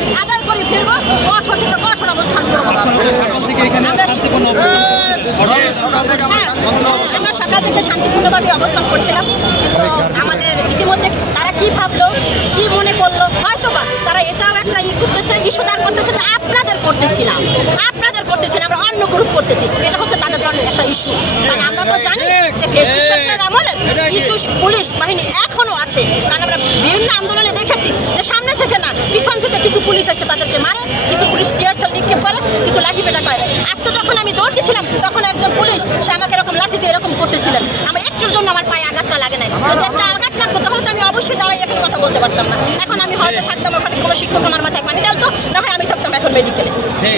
শাস্তি আদায় করে ফিরবো, কঠোর থেকে কঠোর অবস্থান করবো। আমরা সকাল থেকে শান্তিপূর্ণভাবে অবস্থান করছিলাম, কিন্তু আমাদের ইতিমধ্যে তারা কি ভাবলো, কি মনে করলো, হয়তোবা তারা এটাও একটা ইস্যু দাঁড় করতেছে যে আপনাদের করতেছিলাম, আমরা অন্য গ্রুপ করতেছি। এটা হচ্ছে তাদের একটা ইস্যু। কারণ আমরা তো জানি যে ফ্যাসিস্ট সরকারের আমলে কিছু পুলিশ বাহিনী এখনো আছে। কারণ আমরা বিভিন্ন আন্দোলনে দেখেছি যে সামনে থেকে না, পিছন থেকে কিছু পুলিশ এসে তাদেরকে মারে, কিছু পুলিশ টিয়ার সেল নিক্ষেপ করে, কিছু লাঠি পেটা করে। আজকে যখন আমি দৌড় দিয়েছিলাম, তখন একজন পুলিশ সে আমাকে এরকম লাঠি দিয়ে এরকম করতেছিলেন। আমার একটুর জন্য আমার পায়ে আঘাতটা লাগে নাই। যদি একটা আঘাত লাগতো তাহলে তো আমি অবশ্যই দাঁড়াই এখানে কথা বলতে পারতাম না। এখন আমি হয়তো থাকতাম ওখানে, কোনো শিক্ষক আমার মাথায় পানি ডালতো, না হয় আমি থাকতাম এখন মেডিকেলে।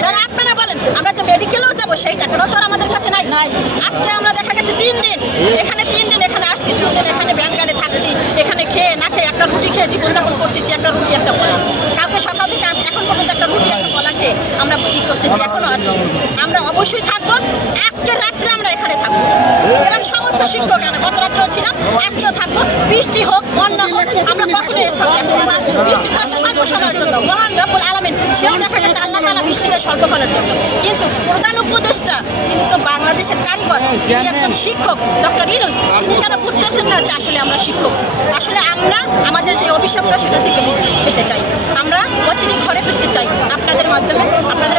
তাহলে আপনারা বলেন, আমরা যে মেডিকেলেও যাবো সেই টাকাটাও তো আর আমাদের কাছে নাই। আজকে আমরা দেখা গেছে 3 দিন এখানে আসছি, 3 দিন এখানে ব্যাংকারে থাকছি, এখানে খেয়ে না খেয়ে একটা রুটি খেয়ে জীবনযাপন করতেছি, একটা রুটি একটা কলা। কালকে সকাল থেকে এখন পর্যন্ত একটা রুটি একটা কলা খেয়ে আমরা ই করতেছি, এখনো আছি। আমরা অবশ্যই থাকবো, আজকে রাত্রে আমরা এখানে থাকবো এবং সমস্ত শিক্ষক গত রাত্রেও ছিলাম, আজকেও থাকবো। বৃষ্টি হোক, বন্যা হোক, আমরা কখনোই বৃষ্টি তো আসে স্বল্প সময়ের জন্য। মহান রব্বুল আলামিন সেও দেখা গেছে আল্লাহ তাআলা বৃষ্টিকে স্বল্পকালের জন্য, কিন্তু প্রধান উপদেষ্টা তিনি তো বাংলাদেশের কারিগর, তিনি একজন শিক্ষক ডক্টর ইউনূস। তিনি কেন বুঝতেছেন না যে আসলে আমরা শিক্ষক, আসলে আমরা আমাদের যে অভিশাপটা সেটা থেকে মুক্তি পেতে চাই, আমরা অচিরে ঘরে ফিরতে চাই। আপনাদের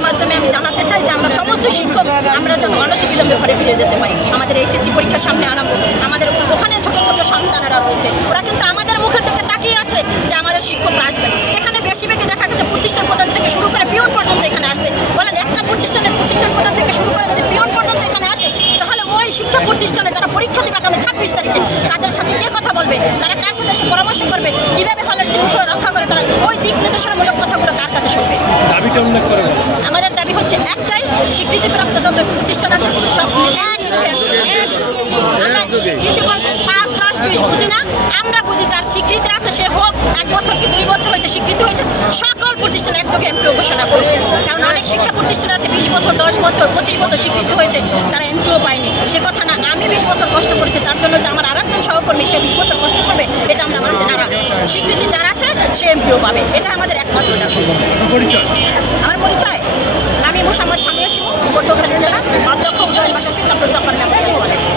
মাধ্যমে আমি জানাতে চাই যে আমরা সমস্ত শিক্ষক আমরা যেন অনতিবিলম্বে ঘরে ফিরে যেতে পারি। আমাদের এইচএসসি পরীক্ষার সামনে আনাবো, আমাদের ওখানে ছোট ছোট সন্তানেরা রয়েছে, ওরা কিন্তু আমাদের মুখের দিকে তাকিয়ে আছে যে আমাদের শিক্ষকরা আসবেন। এখানে বেশিরভাগই দেখা গেছে প্রতিষ্ঠান প্রধান থেকে শুরু করে পিয়ন পর্যন্ত এখানে আসছে। বলেন, একটা প্রতিষ্ঠান প্রধান থেকে শুরু করে যদি পিয়ন পর্যন্ত এখানে আসে, তাহলে ওই শিক্ষা প্রতিষ্ঠানে যারা পরীক্ষা দেবে আগামী 26 তারিখে, তাদের সাথে কে কথা বলবে, তারা কার সাথে এসে পরামর্শ করবে, কিভাবে হলের শৃঙ্খলা রক্ষা করে, তারা ওই দিক নির্দেশনামূলক কথাগুলো কার কাছে শুনবে? আমাদের দাবি হচ্ছে একটাই, স্বীকৃতিপ্রাপ্ত যত প্রতিষ্ঠান আছে সব স্বীকৃতি বলতে 5, 10, 20 বুঝি না, আমরা বুঝি যার স্বীকৃতি আছে সে হোক 1 বছর কি 2 বছর হয়েছে স্বীকৃতি হয়েছে, সকল প্রতিষ্ঠান একযোগে এমপিও ঘোষণা করুক। কারণ অনেক শিক্ষা প্রতিষ্ঠান আছে 20 বছর, 10 বছর, 25 বছর স্বীকৃতি হয়েছে, তারা এমপিও পায়নি। সে কথা না, আমি 20 বছর কষ্ট করেছি, তার জন্য যে আমার আরেকজন সহকর্মী সে 20 বছর কষ্ট করবে, এটা আমরা মানতে নারাজ। স্বীকৃতি যার আছে সে এমপিও পাবে, এটা আমাদের একমাত্র দাবি। আমার পরিচয়, আমি মোসাম্মদ সামিয়া শিমু, পটুয়াখালী জেলা অধ্যক্ষ উদয়ন ভাষা শহীদ আব্দুল জব্বার মেমোরিয়াল কলেজ।